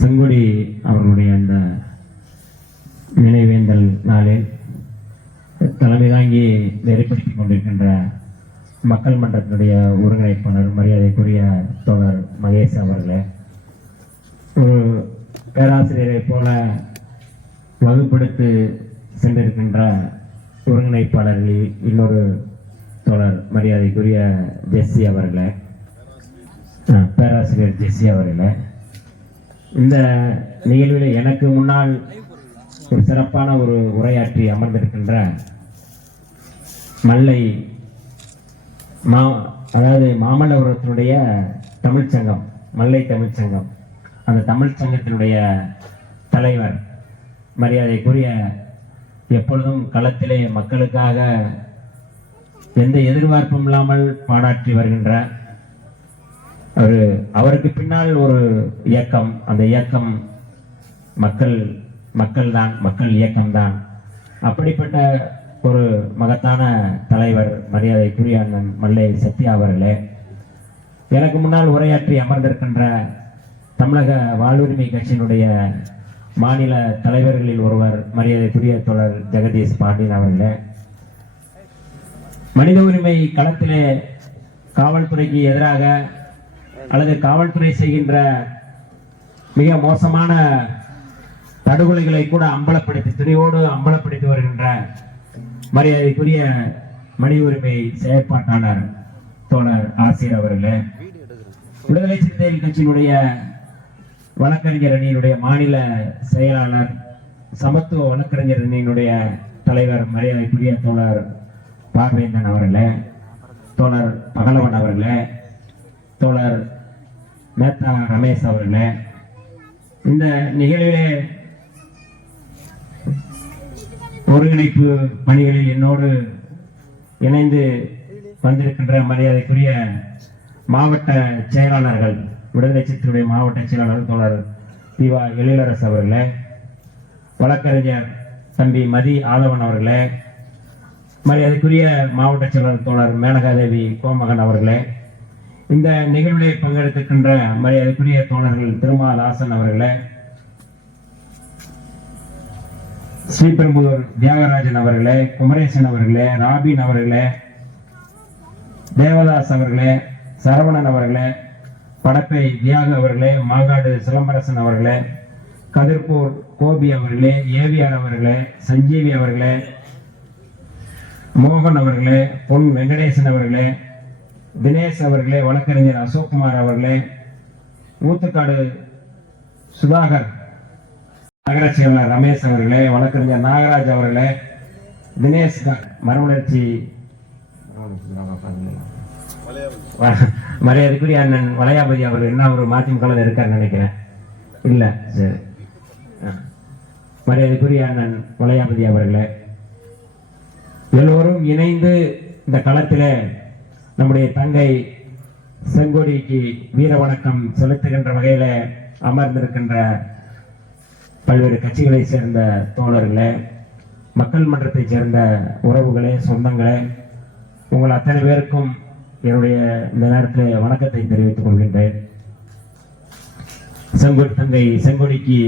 செங்கொடி அவர்களுடைய அந்த நினைவேந்தல் நாளில் தலைமை தாங்கி நெறிப்படுத்திக் கொண்டிருக்கின்ற மக்கள் மன்றத்தினுடைய ஒருங்கிணைப்பாளர் மரியாதைக்குரிய தோழர் மகேஷ் அவர்களே, ஒரு பேராசிரியரை போல வகுப்படுத்தி சென்றிருக்கின்ற ஒருங்கிணைப்பாளர்களில் இன்னொரு தோழர் மரியாதைக்குரிய ஜெஸ்ஸி அவர்களே, பேராசிரியர் ஜெஸ்ஸி அவர்களே, இந்த நிகழ்வில் எனக்கு முன்னால் ஒரு சிறப்பான ஒரு உரையாற்றி அமர்ந்திருக்கின்ற மல்லை அதாவது மாமல்லபுரத்தினுடைய தமிழ்ச்சங்கம், மல்லை தமிழ்ச்சங்கம், அந்த தமிழ்ச்சங்கத்தினுடைய தலைவர் மரியாதைக்குரிய எப்பொழுதும் களத்திலே மக்களுக்காக எந்த எதிர்பார்ப்பும் இல்லாமல் பாடாற்றி வருகின்ற அவருக்கு பின்னால் ஒரு இயக்கம், அந்த இயக்கம் மக்கள் இயக்கம்தான். அப்படிப்பட்ட ஒரு மகத்தான தலைவர் மரியாதைக்குரிய அண்ணன் மல்லை சத்யா அவர்களே, எனக்கு முன்னால் உரையாற்றி அமர்ந்திருக்கின்ற தமிழக வாழ்வுரிமை கட்சியினுடைய மாநில தலைவர்களில் ஒருவர் மரியாதைக்குரிய தோழர் ஜெகதீஷ் பாண்டியன் அவர்களே, மனித உரிமை களத்திலே காவல்துறைக்கு எதிராக அல்லது காவல்துறை செய்கின்ற மிக மோசமான படுகொலைகளை கூட அம்பலப்படுத்தி துணிவோடு அம்பலப்படுத்தி வருகின்ற மரியாதைக்குரிய மனித உரிமை செயற்பாட்டாளர் தோழர் ஆசிரியர் அவர்களே, விடுதலை சிறுத்தைகள் கட்சியினுடைய வழக்கறிஞர் அணியினுடைய மாநில செயலாளர், சமத்துவ வழக்கறிஞர் அணியினுடைய தலைவர் மரியாதைக்குரிய தோழர் பார்வேந்தன் அவர்களே, தோழர் பகலவன் அவர்களே, தோழர் மேத்தா ரமேஷ் அவர்களே, இந்த நிகழ்விலே ஒருங்கிணைப்பு பணிகளில் என்னோடு இணைந்து வந்திருக்கின்ற மரியாதைக்குரிய மாவட்ட செயலாளர்கள், விடுதலை சிறுத்தைகளுடைய மாவட்ட செயலாளர் தோழர் தீவா எழிலரசு அவர்களே, வழக்கறிஞர் தம்பி மதி ஆதவன் அவர்களே, மரியாதைக்குரிய மாவட்ட செயலாளர் தோழர் மேனகாதேவி கோமகன் அவர்களே, இந்த நிகழ்விலே பங்கெடுத்திருக்கின்ற மரியாதைக்குரிய தோழர்கள் திருமாலாசன் அவர்களே, ஸ்ரீபெரும்புதூர் தியாகராஜன் அவர்களே, குமரேசன் அவர்களே, ராபின் அவர்களே, தேவதாஸ் அவர்களே, சரவணன் அவர்களே, படப்பை தியாக அவர்களே, மாங்காடு சிலம்பரசன் அவர்களே, கதிர்பூர் கோபி அவர்களே, ஏவிஆர் அவர்களே, சஞ்சீவி அவர்களே, மோகன் அவர்களே, பொன் வெங்கடேசன் அவர்களே, தினேஷ் அவர்களே, வழக்கறிஞர் அசோக்குமார் அவர்களே, ஊத்துக்காடு சுதாகர், நகர செயலர் ரமேஷ் அவர்களே, வழக்கறிஞர் நாகராஜ் அவர்களே, தினேஷ் மறுமலர்ச்சி மரியாதைக்குரிய அண்ணன் வளையாபதி அவர்கள் என்ன ஒரு மதிமுக இருக்காரு நினைக்கிறேன், இல்ல சரி, மரியாதைக்குரிய அண்ணன் வளையாபதி அவர்களே, எல்லோரும் இணைந்து இந்த களத்திலே நம்முடைய தங்கை செங்கோடிக்கு வீர வணக்கம் செலுத்துகின்ற வகையில அமர்ந்திருக்கின்ற பல்வேறு கட்சிகளை சேர்ந்த தோழர்களே, மக்கள் மன்றத்தை சேர்ந்த உறவுகளே, சொந்தங்களே, உங்கள் அத்தனை பேருக்கும் என்னுடைய இந்த நேரத்தில் வணக்கத்தை தெரிவித்துக் கொள்கின்றேன். தங்கை செங்கோடிக்கு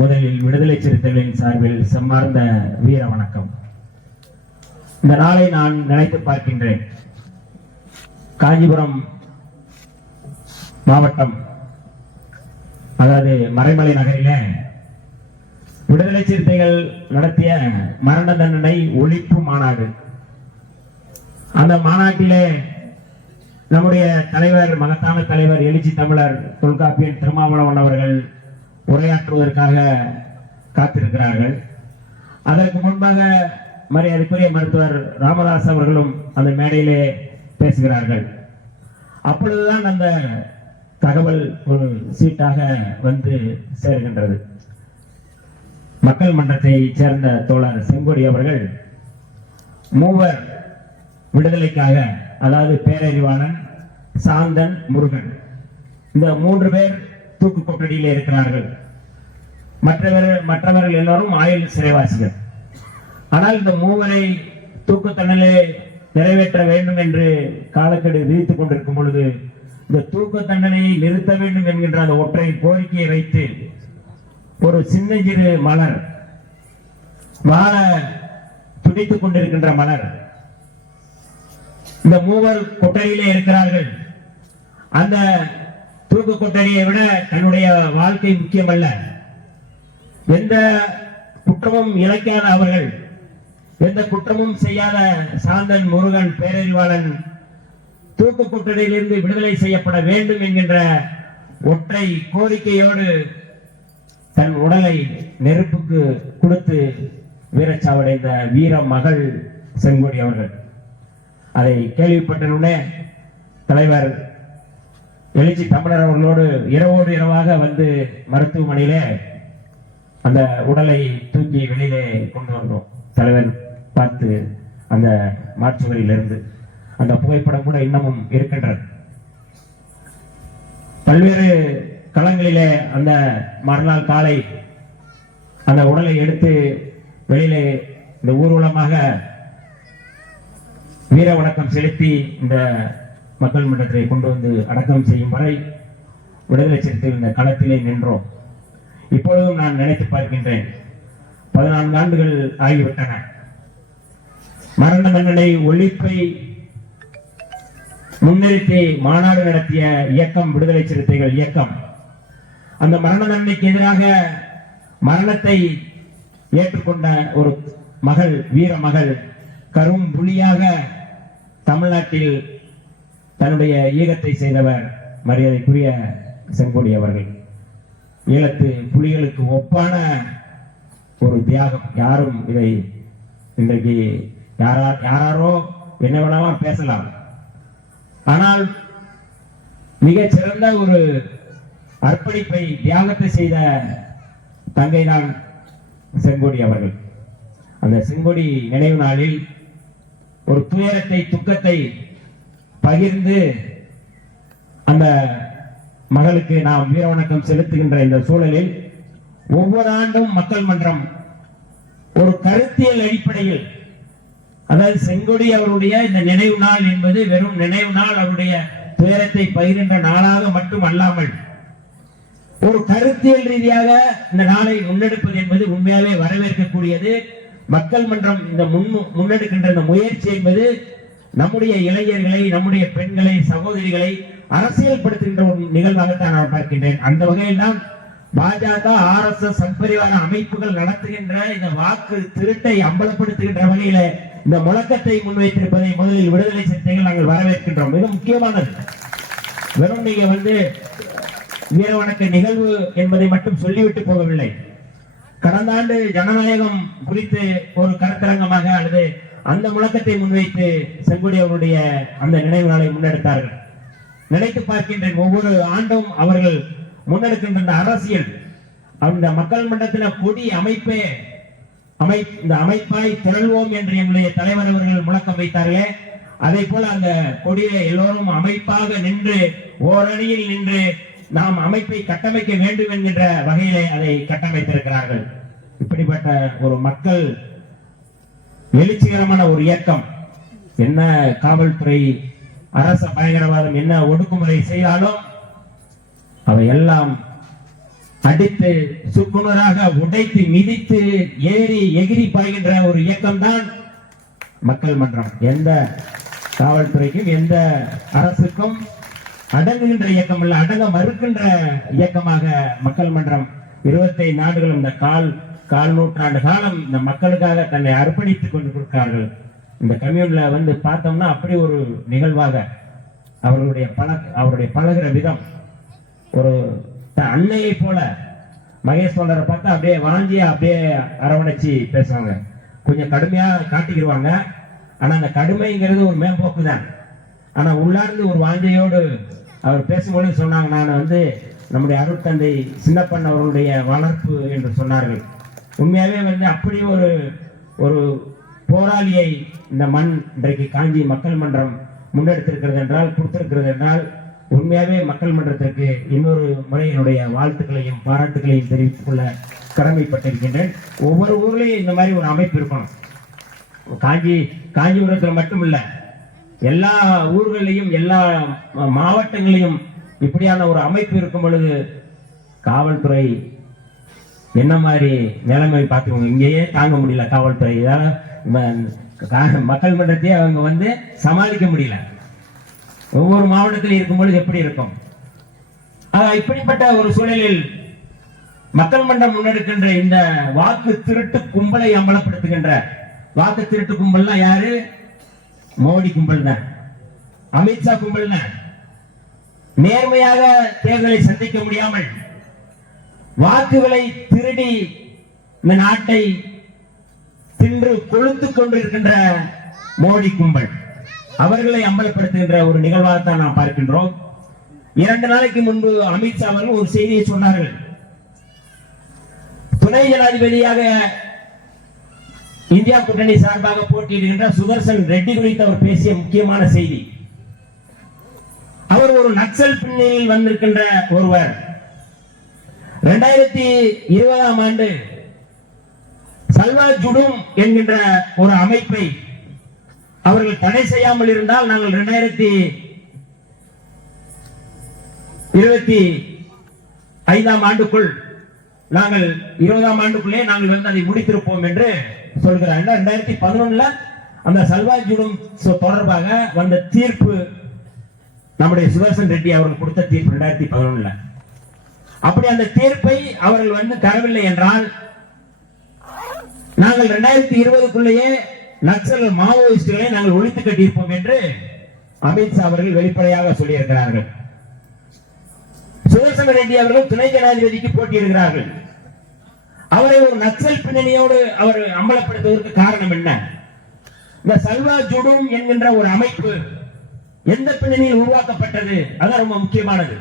முதலில் விடுதலை சிறுத்தைகளின் சார்பில் செம்மார்ந்த வீர வணக்கம். இந்த நாளை நான் நினைத்து பார்க்கின்றேன். காஞ்சிபுரம் மாவட்டம், அதாவது மறைமலை நகரிலே விடுதலை சிறுத்தைகள் நடத்திய மரண தண்டனை ஒழிப்பு மாநாடு. அந்த மாநாட்டிலே நம்முடைய தலைவர், மகத்தான தலைவர், எழுச்சி தமிழர் தொல்காப்பியன் திருமாவளவன் அவர்கள் உரையாற்றுவதற்காக காத்திருக்கிறார்கள். அதற்கு முன்பாக மரியாதைக்குரிய மருத்துவர் ராமதாஸ் அவர்களும் அந்த மேடையிலே பேசுகிறார்கள். அப்பொழுதுதான் அந்த தகவல் ஒரு சீட்டாக வந்து சேர்கின்றது. மக்கள் மன்றத்தை சேர்ந்த தோழர் செங்கோடி அவர்கள் மூவர் விடுதலைக்காக, அதாவது பேரறிவாளன், சாந்தன், முருகன், இந்த 3 பேர் தூக்கு கொட்டடியில் இருக்கிறார்கள். மற்றவர்கள் எல்லோரும் ஆயுள் சிறைவாசிகள். ஆனால் இந்த 3 தூக்கு தண்டனை நிறைவேற்ற வேண்டும் என்று காலக்கெடு விதித்துக் கொண்டிருக்கும் பொழுது இந்த தூக்கு தண்டனையை நிறுத்த வேண்டும் என்கின்ற அந்த ஒற்றை கோரிக்கையை வைத்து ஒரு சின்னஞ்சிறு மலர், வாழ துடித்துக் கொண்டிருக்கின்ற மலர், இந்த மூவர் கொட்டடியிலே இருக்கிறார்கள். அந்த தூக்கு கொட்டடியை விட தன்னுடைய வாழ்க்கை முக்கியமல்ல. எந்த குற்றமும் இழைக்காத அவர்கள், எந்த குற்றமும் செய்யாத சாந்தன், முருகன், பேரறிவாளன் தூக்கு கொட்டடியிலிருந்து விடுதலை செய்யப்பட வேண்டும் என்கின்ற ஒற்றை கோரிக்கையோடு தன் உடலை நெருப்புக்கு கொடுத்து வீரச்சாவடைந்த வீர மகள் செங்கோடி அவர்கள். அதை கேள்விப்பட்டவுடனே தலைவர் எழுச்சி தமிழர் அவர்களோடு இரவோடு இரவாக வந்து மருத்துவமனையிலே அந்த உடலை தூக்கி வெளியிலே கொண்டு வந்தோம். தலைவர் பார்த்து அந்த மாற்றுவரிலிருந்து அந்த புகைப்படம் கூட இன்னமும் இருக்கின்றது. பல்வேறு களங்களிலே அந்த மறுநாள் காலை அந்த உடலை எடுத்து வெளியிலே இந்த ஊர்வலமாக வீர வணக்கம் செலுத்தி இந்த மக்கள் மன்றத்தை கொண்டு வந்து அடக்கம் செய்யும் வரை விடுதலை சிறுத்தைகள் இந்த களத்திலே நின்றோம். இப்பொழுதும் நான் நினைத்து பார்க்கின்றேன், 14 ஆண்டுகள் ஆகிவிட்டன. மரண தண்டனை ஒழிப்பை முன்னிறுத்தி மாநாடு நடத்திய இயக்கம் விடுதலை சிறுத்தைகள் இயக்கம். அந்த மரண தண்டனைக்கு எதிராக மரணத்தை ஏற்றுக்கொண்ட ஒரு மகள், வீர மகள், கரும் புலியாக தமிழ்நாட்டில் தன்னுடைய ஈகத்தை செய்தவர் மரியாதைக்குரிய செங்கோடி அவர்கள். ஈழத்து புலிகளுக்கு ஒப்பான ஒரு தியாகம். யாரும் இதை இன்றைக்கு யாரோ என்ன வேணாமா பேசலாம். ஆனால் மிக சிறந்த ஒரு அர்ப்பணிப்பை, தியாகத்தை செய்த தங்கைதான் செங்கோடி அவர்கள். அந்த செங்கோடி நினைவு நாளில் ஒரு துயரத்தை, துக்கத்தை பகிர்ந்து அந்த மகளுக்கு நாம் வீர வணக்கம் செலுத்துகின்ற இந்த சூழலில் ஒவ்வொரு ஆண்டும் மக்கள் மன்றம் ஒரு கருத்தியல் அடிப்படையில், அதாவது செங்கோடி அவருடைய இந்த நினைவு நாள் என்பது வெறும் நினைவு நாள், அவருடைய துயரத்தை பகிர்கின்ற நாளாக மட்டும் அல்லாமல் ஒரு கருத்தியல் ரீதியாக இந்த நாளை முன்னெடுப்பது என்பது உண்மையாவே வரவேற்கக்கூடியது. மக்கள் மன்றம் இந்த முன்னெடுக்கின்ற இந்த முயற்சி என்பது நம்முடைய இளைஞர்களை, நம்முடைய பெண்களை, சகோதரிகளை அரசியல்படுத்துகின்ற ஒரு நிகழ்வாகத்தான் நான் பார்க்கின்றேன். அந்த வகையில் தான் பாஜக, RSS சங்பரிவார அமைப்புகள் நடத்துகின்ற இந்த வாக்கு திருட்டை அம்பலப்படுத்துகின்ற வகையில இந்த முழக்கத்தை முன்வைத்திருப்பதை முதலில் விடுதலை சிறுத்தைகள் நாங்கள் வரவேற்கின்றோம். மிக முக்கியமானது. வெறும் நீங்க வீர வணக்க நிகழ்வு என்பதை மட்டும் சொல்லிவிட்டு போகவில்லை. கடந்த ஆண்டு ஜனநாயகம் குறித்து ஒரு கருத்தரங்கமாக அல்லது அந்த முழக்கத்தை முன்வைத்து செங்கோடி அவருடைய அந்த நினைவு நாளை முன்னெடுத்தார்கள். நினைத்து பார்க்கின்றேன், ஒவ்வொரு ஆண்டும் அவர்கள் முன்னெடுக்கின்ற அரசியல், அந்த மக்கள் மன்றத்தின கொடி அமைப்பே இந்த அமைப்பாய் திரள்வோம் என்று எங்களுடைய தலைவர் அவர்கள் முழக்கம் வைத்தார்களே, அதே போல அந்த கொடியை எல்லோரும் அமைப்பாக நின்று ஓரணியில் நின்று நாம் அமைப்பை கட்டமைக்க வேண்டும் என்கின்ற வகையிலே அதை கட்டமைத்திருக்கிறார்கள். இப்படிப்பட்ட ஒரு மக்கள் எழுச்சிகரமான ஒரு இயக்கம், என்ன காவல்துறை, அரச பயங்கரவாதம் என்ன ஒடுக்குமுறை செய்தாலும் அவை எல்லாம் அடித்து சுக்குநராக உடைத்து மிதித்து ஏறி எகிரி பாய்கின்ற ஒரு இயக்கம் தான் மக்கள் மன்றம். எந்த காவல்துறைக்கும் எந்த அரசுக்கும் அடங்குகின்ற இயக்கம் அல்ல, அடங்க மறுக்கின்ற இயக்கமாக மக்கள் மன்றம் 25 ஆண்டுகள், இந்த கால் நூற்றாண்டு காலம் இந்த மக்களுக்காக தன்னை அர்ப்பணித்துக் கொண்டிருக்கிறார்கள். இந்த கம்யூன்ல பார்த்தோம்னா அப்படி ஒரு நிகழ்வாக அவருடைய பழகிற விதம் ஒரு அன்னையை போல. மகேஷ் தோழரை பார்த்தா அப்படியே வாஞ்சியா அப்படியே அரவணைச்சு பேசுவாங்க. கொஞ்சம் கடுமையா காட்டிக்கிடுவாங்க. ஆனா அந்த கடுமைங்கிறது ஒரு மேம்போக்கு தான். ஆனா உள்ளார்ந்து ஒரு வாஞ்சையோடு அவர் பேசும்போது சொன்னாங்க, நான் நம்முடைய அருட்தந்தை சின்னப்பன் அவர்களுடைய வளர்ப்பு என்று சொன்னார்கள். உண்மையாவே அப்படி ஒரு போராளியை இந்த மண் இன்றைக்கு காஞ்சி மக்கள் மன்றம் முன்னெடுத்திருக்கிறது என்றால், கொடுத்திருக்கிறது என்றால், உண்மையாவே மக்கள் மன்றத்திற்கு இன்னொரு முறை என்னுடைய வாழ்த்துக்களையும் பாராட்டுகளையும் தெரிவித்துக் கொள்ள கடமைப்பட்டிருக்கின்றேன். ஒவ்வொரு ஊர்லயும் இந்த மாதிரி ஒரு அமைப்பு இருக்கணும். காஞ்சிபுரத்தில் மட்டும் இல்ல, எல்லா ஊர்களிலையும் எல்லா மாவட்டங்களிலும் இப்படியான ஒரு அமைப்பு இருக்கும் பொழுது காவல்துறை என்ன மாதிரி நிலைமை பார்த்துக்கோங்க. இங்கேயே தாங்க முடியல காவல்துறை, மக்கள் மன்றத்தையே அவங்க வந்து சமாளிக்க முடியல. ஒவ்வொரு மாவட்டத்தில் இருக்கும் பொழுது எப்படி இருக்கும்? இப்படிப்பட்ட ஒரு சூழலில் மக்கள் மன்றம் முன்னெடுக்கின்ற இந்த வாக்கு திருட்டு கும்பலை அமலப்படுத்துகின்ற வாக்கு திருட்டு கும்பல்னா யாரு? மோடி கும்பல் தான், அமித்ஷா கும்பல் தான். நேர்மையாக தேர்தலை சந்திக்க முடியாமல் வாக்குகளை திருடி இந்த நாட்டை தின்று கொழுத்துக் கொண்டிருக்கின்ற மோடி கும்பல் அவர்களை அம்பலப்படுத்துகின்ற ஒரு நிகழ்வாகத்தான் நாம் பார்க்கின்றோம். 2 நாளைக்கு முன்பு அமித்ஷா அவர்கள் ஒரு செய்தியை சொன்னார்கள். துணை ஜனாதிபதியாக இந்தியா கூட்டணி சார்பாக போட்டியிடுகின்ற சுதர்சன் ரெட்டி குறித்து அவர் பேசிய முக்கியமான செய்தி, அவர் ஒரு நக்சல் பின்னணியில் வந்திருக்கின்ற ஒருவர். 2020ஆம் ஆண்டு சல்வா ஜுடும் என்கின்ற ஒரு அமைப்பை அவர்கள் தடை செய்யாமல் இருந்தால் நாங்கள் 2025ஆம் ஆண்டுக்குள் நாங்கள் 20ஆம் ஆண்டுக்குள்ளே நாங்கள் வந்து அதை முடித்திருப்போம் என்று சொல்கிறார். 2011 அந்த சல்வா ஜுடும் தொடர்பாக வந்த தீர்ப்பு நம்முடைய சுதர்சன் ரெட்டி அவர்கள் கொடுத்த தீர்ப்பு 2011. அப்படி அந்த தீர்ப்பை அவர்கள் வந்து தரவில்லை என்றால் நாங்கள் 2020க்குள்ளேயே நக்சல் மாவோயிஸ்டுகளை நாங்கள் ஒழித்து கட்டியிருப்போம் என்று அமித்ஷா அவர்கள் வெளிப்படையாக சொல்லியிருக்கிறார்கள். சுதர்சன் ரெட்டி அவர்கள் துணை ஜனாதிபதிக்கு போட்டியிடுகிறார்கள். அவரை ஒரு நக்சல் பின்னணியோடு அவர் அம்பலப்படுத்துவதற்கு காரணம் என்ன? இந்த சல்வா ஜுடும் என்கின்ற ஒரு அமைப்பு எந்த பின்னணியில் உருவாக்கப்பட்டது? அதான் ரொம்ப முக்கியமானது.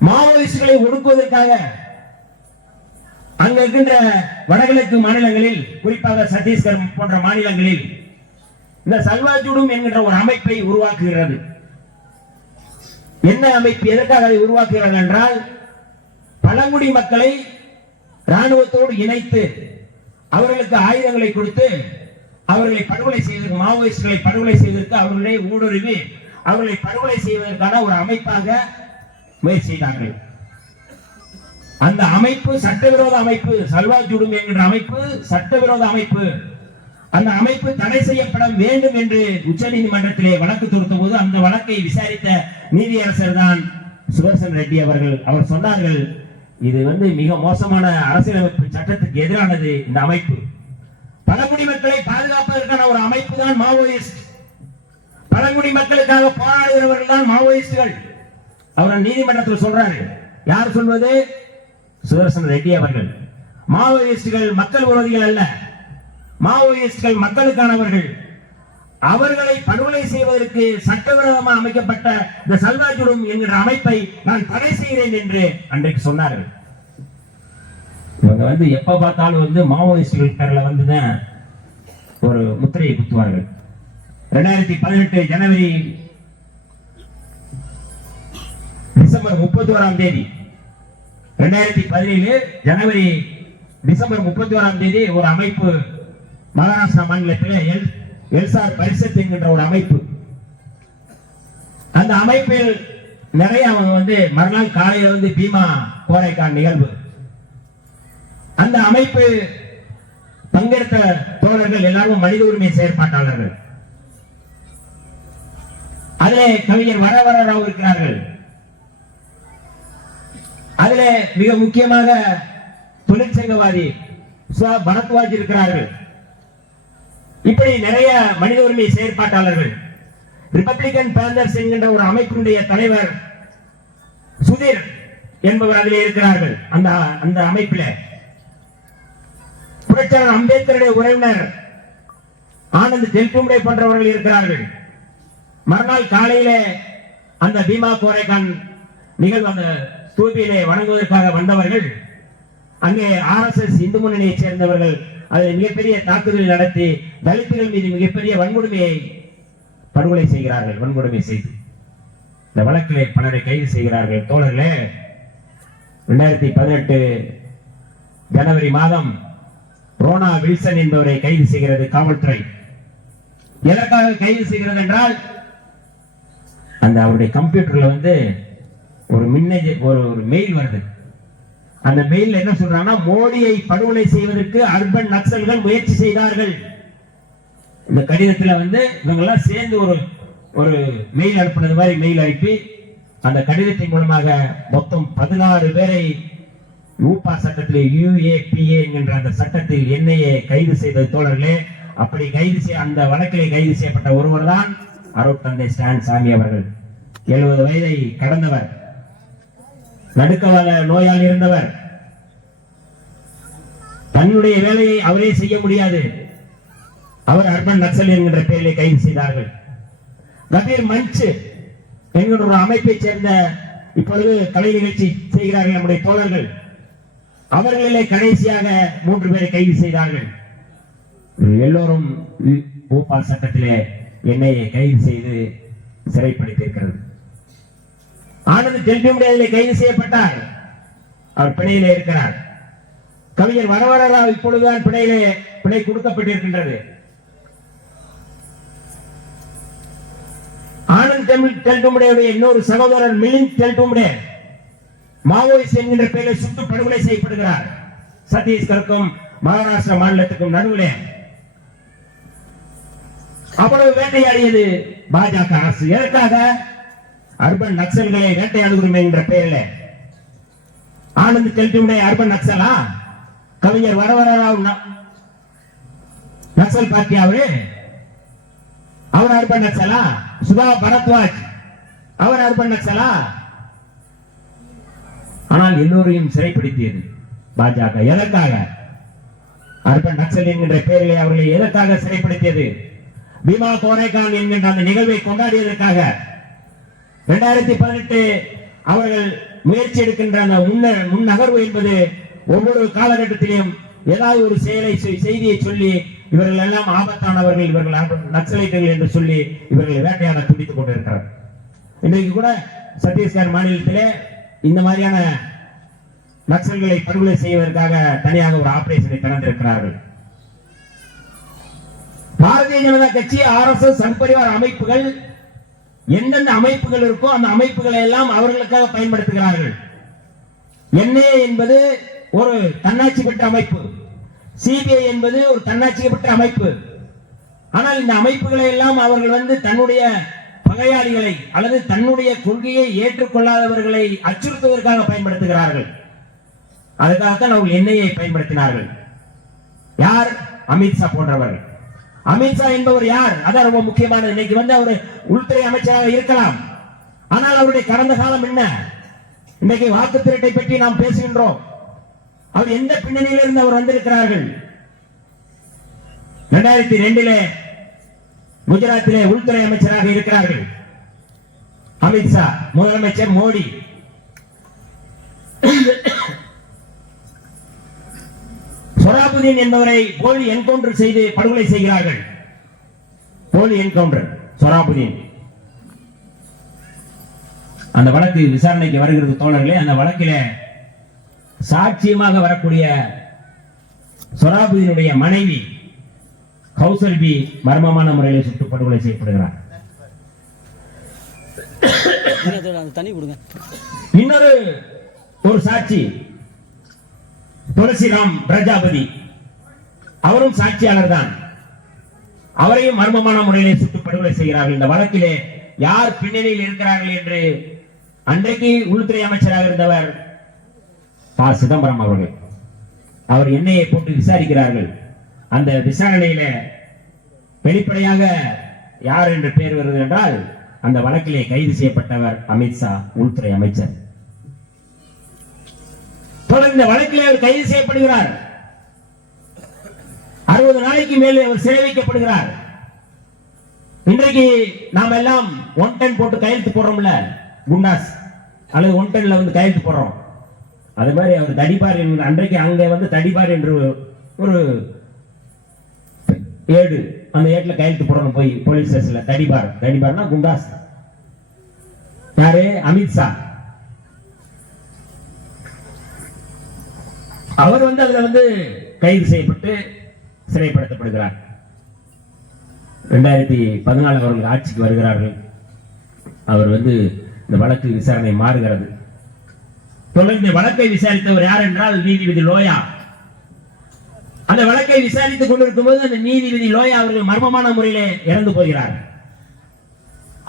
மாவோயிஸ்டுகளை ஒடுக்குவதற்காக அங்க இருக்கின்ற வடகிழக்கு மாநிலங்களில், குறிப்பாக சத்தீஸ்கர் போன்ற மாநிலங்களில் இந்த சல்வா ஜுடும் என்கின்ற ஒரு அமைப்பை உருவாக்குகிறது. என்ன அமைப்பு, எதற்காக அதை உருவாக்குகிறது என்றால், பழங்குடி மக்களை ராணுவத்தோடு இணைத்து அவர்களுக்கு ஆயுதங்களை கொடுத்து அவர்களை படுகொலை செய்வதற்கு, மாவோயிஸ்டுகளை படுகொலை செய்வதற்கு அவர்களை ஊடுருவி அவர்களை படுகொலை செய்வதற்கான ஒரு அமைப்பாக முயற்சி செய்தார்கள். அந்த அமைப்பு சட்டவிரோத அமைப்பு. சல்வா ஜுடும் என்கின்ற அமைப்பு சட்டவிரோத அமைப்பு. அந்த அமைப்பு தடை செய்யப்பட வேண்டும் என்று உச்சநீதிமன்றத்திலே வழக்கு தொடுத்த போது அந்த வழக்கை விசாரித்த நீதியரசர் தான் சுதர்சன் ரெட்டி அவர்கள். அவர் சொன்னார்கள், இது வந்து மிக மோசமான அரசியலமைப்பு சட்டத்துக்கு எதிரானது. இந்த அமைப்பு பழங்குடி மக்களை பாதுகாப்பதற்கான ஒரு அமைப்பு தான் மாவோயிஸ்ட். பழங்குடி மக்களுக்காக போராடுகிறவர்கள் தான் மாவோயிஸ்டுகள். அவர் நீதிமன்றத்தில் சொல்றாரு. யார் சொல்வது? சுதர்சன் ரெட்டி அவர்கள். மாவோயிஸ்டுகள் மக்கள் விரோதிகள் அல்ல, மாவோயிஸ்டுகள் மக்களுக்கானவர்கள். அவர்களை படுகொலை செய்வதற்கு சட்டவிரோதமாக அமைக்கப்பட்ட இந்த சல்வா ஜுடும் என்கிற அமைப்பை நான் தடை செய்கிறேன் என்று அன்றைக்கு சொன்னார்கள். இவங்க வந்து எப்ப பார்த்தாலும் வந்து மாவோயிஸ்டுகள் பேர்ல வந்துதான் ஒரு முத்திரையை குத்துவார்கள். 2018 ஜனவரி டிசம்பர் 31ஆம் தேதி 2017 ஜனவரி டிசம்பர் 31ஆம் தேதி ஒரு அமைப்பு மகாராஷ்டிரா மாநிலத்தில் எல்சார் பரிசத் என்கின்ற ஒரு அமைப்பு, அந்த அமைப்பில் நிறைய வந்து மறுநாள் காலையில் வந்து பீமா கோரைக்கான் நிகழ்வு. அந்த அமைப்பு பங்கெடுத்த தோழர்கள் எல்லாரும் மனித உரிமை செயற்பாட்டாளர்கள். அதிலே கவிஞர் வரவர ராவ் இருக்கிறார்கள். அதிலே மிக முக்கியமாக தொழிற்சங்கவாதி பரத்வாஜ் இருக்கிறார்கள். இப்படி நிறைய மனித உரிமை செயற்பாட்டாளர்கள். ரிபப்ளிகன் பேந்தர்ஸ் என்கின்ற ஒரு அமைப்பினுடைய தலைவர் சுதீர் என்பவர் அதிலே இருக்கிறார்கள். அந்த அமைப்பில் புரட்சியாளர் அம்பேத்கருடைய உறவினர் ஆனந்த் தெல்தும்டே போன்றவர்கள் இருக்கிறார்கள். மறுநாள் காலையிலே அந்த பீமா கோரைக்கான் நிகழ்வு அந்த தூபியிலே வணங்குவதற்காக வந்தவர்கள் அங்கே RSS இந்து முன்னணியைச் சேர்ந்தவர்கள் அதில் மிகப்பெரிய தாக்குதல் நடத்தி தலித்துகள் மீது மிகப்பெரிய வன்கொடுமையை படுகொலை செய்கிறார்கள். வன்கொடுமை செய்து இந்த வழக்கிலே பலரை கைது செய்கிறார்கள். தோழர்களே, 2018 ஜனவரி மாதம் ரோனா வில்சன் என்பவரை கைது செய்கிறது காவல்துறை. எதற்காக கைது செய்கிறது என்றால், அந்த அவருடைய கம்ப்யூட்டர்ல வந்து ஒரு ஒரு மெயில் வருது. அந்த மெயில் என்ன சொல்றாங்கன்னா, மோடியை படுகொலை செய்வதற்கு அர்பன் நக்சல்கள் முயற்சி செய்தார்கள். இந்த கடிதத்தில் வந்து இவங்க எல்லாம் சேர்ந்து ஒரு மெயில் அனுப்புனது மாதிரி மெயில் அனுப்பி அந்த கடிதத்தின் மூலமாக மொத்தம் 16 பேரை யூபா சட்டத்தில் UAPA என்கின்ற அந்த சட்டத்தில் NIA கைது செய்த தோழர்களே. அப்படி அந்த வழக்கிலே கைது செய்யப்பட்ட ஒருவர் தான் அருட்தந்தை ஸ்டான் சாமி அவர்கள். 70 வயதை கடந்தவர், நடுக்கவாத நோயால் இருந்தவர். தன்னுடைய வேலையை அவரே செய்ய முடியாது. அவர் அர்பன் நக்சல் என்கின்ற பெயரிலே கைது செய்தார்கள். கபீர் மஞ்ச் என்கின்ற ஒரு அமைப்பை சேர்ந்த இப்பொழுது கலை நிகழ்ச்சி செய்கிறார்கள் நம்முடைய தோழர்கள். அவர்களிலே கடைசியாக 3 பேரை கைது செய்தார்கள். எல்லோரும் போபால் சட்டத்திலே NIA கைது செய்து சிறைப்படுத்தியிருக்கிறது. ஆனந்த் டெல்பிமுடியாவிலே கைது செய்யப்பட்டார். அவர் பிணையிலே இருக்கிறார். கவிஞர் வரவரராவ் இப்பொழுதுதான் பிணை கொடுக்கப்பட்டிருக்கின்றது. ஆனந்த் டெல்டுமுடைய இன்னொரு சகோதரர் மிலிந்த் டெல்டுமுடே மாவோயிஸ்ட் என்கின்ற பெயரில் சுட்டு படுகொலை செய்யப்படுகிறார். சத்தீஸ்கருக்கும் மகாராஷ்டிரா மாநிலத்துக்கும் நடுவிலே அவ்வளவு வேட்டையாடியது பாஜக அரசு. எதற்காக? அர்பன் நக்சல்களை வேட்டையாடுகிறோம் என்ற பெயரில். ஆனந்த் டெல்டுமுடே அர்பன் நக்சலா? கவிஞர் வரவரராவ் நக்சல் பார்ட்டி அவர் அர்பன் நக்சலா? சுதா பரத்வாஜ் அவர் அர்பன் நக்சலா? ஆனால் எல்லோரையும் சிறைப்படுத்தியது பாஜக. எதற்காக? அர்பன் நக்சல் என்கின்ற பெயரிலே அவர்களை எதற்காக சிறைப்படுத்தியது? பீமா கோரேகான் என்கின்ற அந்த நிகழ்வை கொண்டாடியதற்காக. 2018 அவர்கள் முயற்சி எடுக்கின்ற அந்த முன்னகர்வு என்பது ஒவ்வொரு காலகட்டத்திலும் ஏதாவது ஒரு செய்தியை சொல்லி இவர்கள் எல்லாம் ஆபத்தானவர்கள், இவர்கள் நக்சலைட்டுகள் என்று சொல்லி இவர்களை வேட்டையாட துடித்துக் கொண்டிருக்கிறார். இன்றைக்கு கூட சத்தீஸ்கர் மாநிலத்திலே இந்த மாதிரியான நக்சல்களை படுகொலை செய்வதற்காக தனியாக ஒரு ஆபரேஷனை திறந்திருக்கிறார்கள். பாரதிய ஜனதா கட்சி, RSS, சங் பரிவார் அமைப்புகள் எந்தெந்த அமைப்புகள் இருக்கோ அந்த அமைப்புகளை எல்லாம் அவர்களுக்காக பயன்படுத்துகிறார்கள். NIA என்பது ஒரு தன்னாட்சி பெற்ற அமைப்பு, CBI என்பது ஒரு தன்னாட்சி பெற்ற அமைப்பு. ஆனால் இந்த அமைப்புகளை எல்லாம் அவர்கள் வந்து தன்னுடைய பகையாளிகளை அல்லது தன்னுடைய கொள்கையை ஏற்றுக்கொள்ளாதவர்களை அச்சுறுத்துவதற்காக பயன்படுத்துகிறார்கள். அதுக்காகத்தான் அவர்கள் NIA பயன்படுத்தினார்கள். யார்? அமித்ஷா போன்றவர்கள். அமித்ஷா என்பவர் யார்? அதான் ரொம்ப முக்கியமானது. இன்னைக்கு வந்து அவர் உள்துறை அமைச்சராக இருக்கலாம், ஆனால் அவருடைய கடந்த காலம் என்ன? இன்னைக்கு வாக்கு திருட்டை பற்றி நாம் பேசுகின்றோம். அவர் எந்த பின்னணியிலிருந்து அவர் வந்திருக்கிறார்கள்? 2002 குஜராத்திலே உள்துறை அமைச்சராக இருக்கிறார்கள் அமித்ஷா. முதலமைச்சர் மோடி. சொராபுதீன் என்பவரை போலி என்கவுண்டர் செய்து படுகொலை செய்கிறார்கள். போலி என்கவுண்டர் சொராபுதீன். அந்த வழக்கு விசாரணைக்கு வருகிறது தோழர்களே. அந்த வழக்கிலே சாட்சியமாக வரக்கூடிய சொராபுதீனுடைய மனைவி கௌசல்பி மர்மமான முறையில் சுட்டு படுகொலை செய்யப்படுகிறார். இன்னொரு ஒரு சாட்சி துளசிராம் பிரஜாபதி, அவரும் சாட்சியாளர் தான். அவரையும் மர்மமான முறையிலே சுட்டு படுகொலை செய்கிறார்கள். இந்த வழக்கிலே யார் பின்னணியில் இருக்கிறார்கள் என்று அன்றைக்கு உள்துறை அமைச்சராக இருந்தவர் ப. சிதம்பரம் அவர்கள். அவர் NIA போட்டு விசாரிக்கிறார்கள். அந்த விசாரணையில வெளிப்படையாக யார் என்று பெயர் வருவது என்றால், அந்த வழக்கிலே கைது செய்யப்பட்டவர் அமித்ஷா, உள்துறை அமைச்சர். தொடர்ந்து வழக்கிலே அவர் கைது செய்யப்படுகிறார். 60 நாளைக்கு மேலே அவர் சிறை வைக்கப்படுகிறார். இன்றைக்கு நாம் எல்லாம் 110 போட்டு கையெழுத்து போடுறோம்ல, குண்டாஸ் அல்லது 110ல வந்து கையெழுத்து போடுறோம். அது மாதிரி அவர் தடிபார் என்று அன்றைக்கு அங்க வந்து தடிபார் என்று ஒரு ஏடு, அந்த ஏட்ல கையெழுத்து போடணும் போய் போலீஸ் ஸ்டேஷன்ல. தடிபார்னா குண்டாஸ். யாரு? அமித்ஷா. அவர் வந்து அதுல வந்து கைது செய்யப்பட்டு சிறைப்படுத்தப்படுகிறார். 2014 அவர்கள் ஆட்சிக்கு வருகிறார்கள். அவர் இந்த வழக்கு விசாரணை மாறுகிறது. தொடர்ந்து வழக்கை விசாரித்தவர் யார் என்றால் நீதிபதி லோயா. அந்த வழக்கை விசாரித்துக் கொண்டிருக்கும் போது அந்த நீதிபதி லோயா அவர்கள் மர்மமான முறையிலே இறந்து போகிறார்.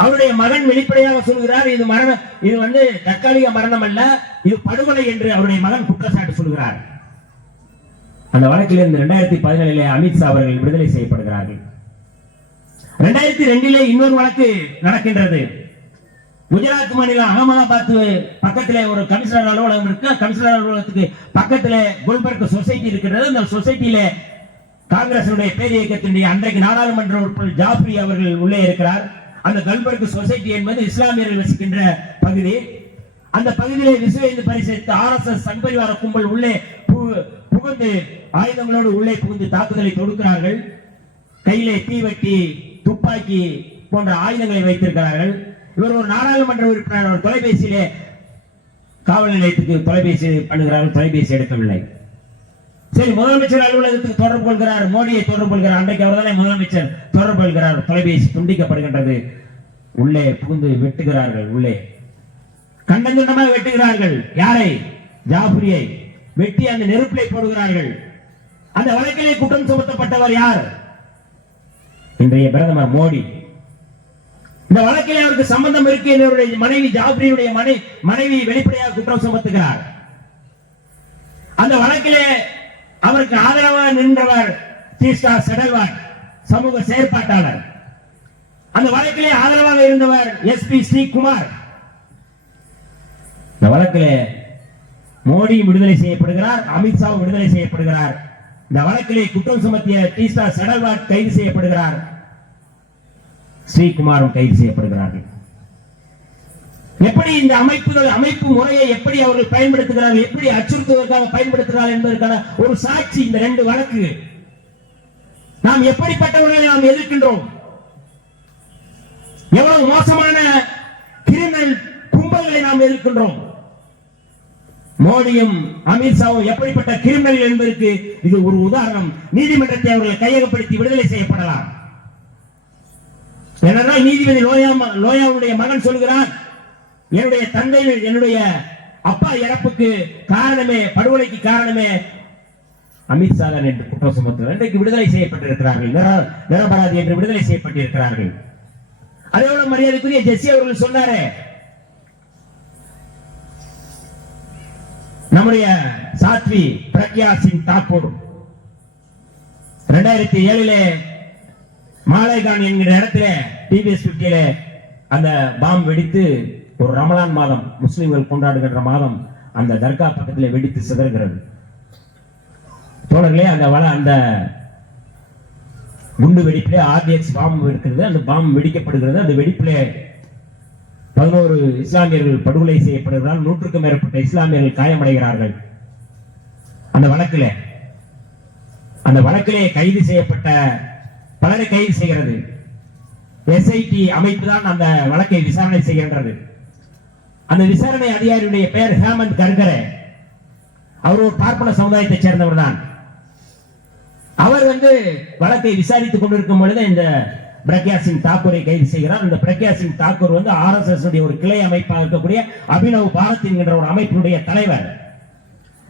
அவருடைய மகன் வெளிப்படையாக சொல்கிறார், இது தற்காலிக மரணம் அல்ல, இது படுகொலை என்று அவருடைய மகன் குற்றச்சாட்டு சொல்கிறார். அந்த வழக்கில் இருந்து 2017 அமித்ஷா அவர்கள் விடுதலை செய்யப்படுகிறார்கள். 2002 இன்னொரு வழக்கு நடக்கின்றது. குஜராத் மாநிலம் அகமதாபாத் பக்கத்திலே ஒரு கமிஷனர் அலுவலகம் இருக்கு. கமிஷனர் அலுவலகத்துக்கு பக்கத்திலே குல்பர்க் சொசைட்டி இருக்கிறது. அந்த சொசைட்டியில காங்கிரசுடைய பேர் இயக்கத்தினுடைய அன்றைக்கு நாடாளுமன்ற உறுப்பினர் ஜாஃப்ரி அவர்கள் உள்ளே இருக்கிறார். அந்த குல்பர்க் சொசைட்டி என்பது இஸ்லாமியர்கள் வசிக்கின்ற பகுதி. அந்த பகுதியிலே விஸ்வ இந்து பரிஷத் RSS சங்பரிவார கும்பல் உள்ளே புகுந்து ஆயுதங்களோடு உள்ளே புகுந்து தாக்குதலை தொடுக்கிறார்கள். கையிலே தீவட்டி, துப்பாக்கி போன்ற ஆயுதங்களை வைத்திருக்கிறார்கள். இவர் ஒரு நாடாளுமன்ற உறுப்பினர். ஒரு தொலைபேசியிலே காவல் நிலையத்துக்கு தொலைபேசி பண்ணுகிறார்கள், தொலைபேசி எடுக்கவில்லை. சரி, முதலமைச்சர் அலுவலகத்துக்கு தொடர்பு கொள்கிறார், மோடியை தொடர்பு கொள்கிறார். அன்றைக்கு அவர்தானே முதலமைச்சர். தொடர்பு கொள்கிறார், தொலைபேசி துண்டிக்கப்படுகின்றது. உள்ளே புகுந்து வெட்டுகிறார்கள். உள்ளே கண்டந்துண்டமாக வெட்டுகிறார்கள். யாரை? ஜாஃப்ரியை வெட்டி அந்த நெருப்பிலை போடுகிறார்கள். அந்த வழக்கிலே குற்றம் சுமத்தப்பட்டவர் யார்? இன்றைய பிரதமர் மோடி. இந்த வழக்கில் அவருக்கு சம்பந்தம் இருக்கு என்னுடைய மனைவி ஜாஃப்ரியுடைய மனைவி வெளிப்படையாக குற்றம் சுமத்துகிறார். அந்த வழக்கிலே அவருக்கு ஆதரவாக நின்றவர் தீஸ்டா செடல்வாட், சமூக செயற்பாட்டாளர். அந்த வழக்கிலே ஆதரவாக இருந்தவர் SP ஸ்ரீகுமார். இந்த வழக்கிலே மோடி விடுதலை செய்யப்படுகிறார், அமித்ஷா விடுதலை செய்யப்படுகிறார். இந்த வழக்கிலே குற்றம் சுமத்திய தீஸ்டா செடல்வாட் கைது செய்யப்படுகிறார், ஸ்ரீகுமாரும் கைது செய்யப்படுகிறார்கள். எப்படி இந்த அமைப்பு முறையை எப்படி அவர்கள் பயன்படுத்துகிறார்கள், எப்படி அச்சுறுத்துவதற்காக பயன்படுத்துகிறார்கள் என்பதற்கான ஒரு சாட்சி இந்த 2 வழக்கு. நாம் எப்படிப்பட்டவர்களை நாம் எதிர்க்கின்றோம், எவ்வளவு மோசமான கிரிமினல் கும்பல்களை நாம் எதிர்க்கின்றோம். மோடியும் அமித்ஷாவும் எப்படிப்பட்ட கிரிமினல் என்பதற்கு இது ஒரு உதாரணம். நீதிமன்றத்தை அவர்களை கையகப்படுத்தி விடுதலை செய்யப்படலாம். ஏனென்றால் நீதிபதி லோயாவுடைய மகன் சொல்கிறார், என்னுடைய தந்தை, என்னுடைய அப்பா இறப்புக்கு காரணமே, படுகொலைக்கு காரணமே அமித்ஷா தான் என்று குற்றம் சுமத்துகிறார். இன்றைக்கு விடுதலை செய்யப்பட்டிருக்கிறார்கள், நிரபராதி என்று விடுதலை செய்யப்பட்டிருக்கிறார்கள். அதே போல மரியாதைக்குரிய ஜெஸ்ஸி அவர்கள் சொன்னாரே, நம்முடைய சாத்வி பிரக்யா சிங் தாக்கூர் 2007 மாலைகான் என்கிற இடத்துல TBS 50 அந்த பாம் வெடித்து ஒரு ரமலான் மாதம், முஸ்லிம்கள் கொண்டாடுகின்ற மாதம், அந்த தர்கா பக்கத்தில் வெடித்து சிதறுகிறது. தோழர்களே, அந்த குண்டு வெடிப்பிலே RDX பாம் இருக்கிறது. அந்த பாம் வெடிக்கப்படுகிறது. அந்த வெடிப்பிலே 11 இஸ்லாமியர்கள் படுகொலை செய்யப்படுகிறார்கள். 100க்கும் மேற்பட்ட இஸ்லாமியர்கள் காயமடைகிறார்கள். அந்த வழக்கிலே கைது செய்யப்பட்ட பலரை கைது செய்கிறது. SIT அமைப்பு தான் அந்த வழக்கை விசாரணை செய்கின்றது. அந்த விசாரணை அதிகாரியுடைய பெயர் ஹேமந்த் கர்கரே. அவர் ஒரு பார்ப்பன சமுதாயத்தை சேர்ந்தவர் தான். அவர் வழக்கை விசாரித்துக் கொண்டிருக்கும் பொழுது இந்த பிரக்யா சிங் தாக்கூரை கைது செய்கிறார். இந்த பிரக்யா சிங் தாக்கூர் RSS ஒரு கிளை அமைப்பாக இருக்கக்கூடிய அபினவ் பாரத் என்கின்ற ஒரு அமைப்பினுடைய தலைவர்.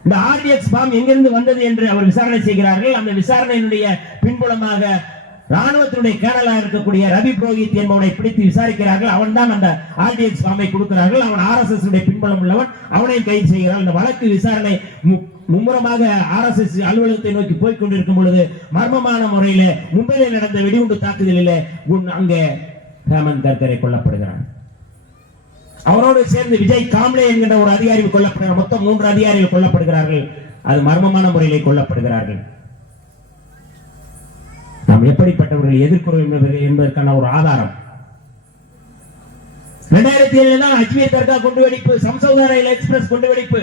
இந்த RDX பாம் எங்கிருந்து வந்தது என்று அவர் விசாரணை செய்கிறார்கள். அந்த விசாரணையினுடைய பின்புலமாக ராணுவத்தினுடைய கேரளாக இருக்கக்கூடிய ரவி புரோஹித் என்பவனை பிடித்து விசாரிக்கிறார்கள். அவன் தான் அந்த RDX பாமை கொடுக்கிறார்கள். அவன் RSS பின்புலம் உள்ளவன். அவனையும் கைது செய்கிறார்கள். இந்த வழக்கு விசாரணை மும்முரமாக RSS அலுவலகத்தை நோக்கி போய் கொண்டிருக்கும் பொழுது மர்மமான முறையில மும்பையில் நடந்த வெடிகுண்டு தாக்குதலில் அங்கே ஹேமந்த் கர்கரே கொல்லப்படுகிறார். அவரோடு சேர்ந்து விஜய் காம்லே என்கின்ற ஒரு அதிகாரி கொல்லப்படுகிறார். மொத்தம் 3 அதிகாரிகள் கொல்லப்படுகிறார்கள். அது மர்மமான முறையிலே கொல்லப்படுகிறார்கள். நாம் எப்படிப்பட்டவர்கள் எதிர்க்கிறோம் என்பதற்கான ஒரு ஆதாரம் 2007 அஜ்மீர் தர்கா குண்டுவெடிப்பு, சம்சௌதா ரயில் எக்ஸ்பிரஸ் குண்டுவெடிப்பு.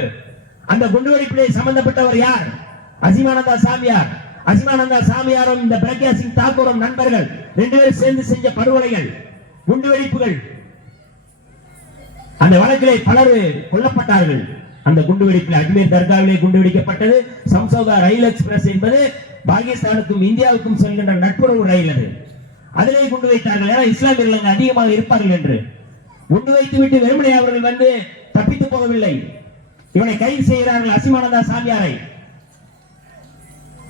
அந்த குண்டுவெடிப்பிலே சம்பந்தப்பட்டவர் யார்? அசிமானந்தா சாமியார். அசிமானந்தா சாமியாரும் இந்த பிரக்யா சிங் தாக்கூரும் நண்பர்கள். 2 பேரும் சேர்ந்து செஞ்ச படுகொலைகள், குண்டுவெடிப்புகள். அந்த வழக்கிலே பலர் கொல்லப்பட்டார்கள். அந்த குண்டுவெடிப்பில் அஜ்மீர் தர்காவிலே குண்டுவெடிக்கப்பட்டது. சம்சௌதா ரயில் எக்ஸ்பிரஸ் என்பது பாகிஸ்தானுக்கும் இந்தியாவுக்கும் செல்கின்ற நட்புறவு ரயில். அது அதிலே குண்டு வைத்தார்கள். ஏன்னா இஸ்லாமியர்கள் அங்கு அதிகமாக இருப்பார்கள் என்று குண்டு வைத்து விட்டு வெறுமனே அவர்கள் வந்து தப்பித்து போகவில்லை. இவனை கைது செய்கிறார்கள், அசிமானந்தா சாமியாரை.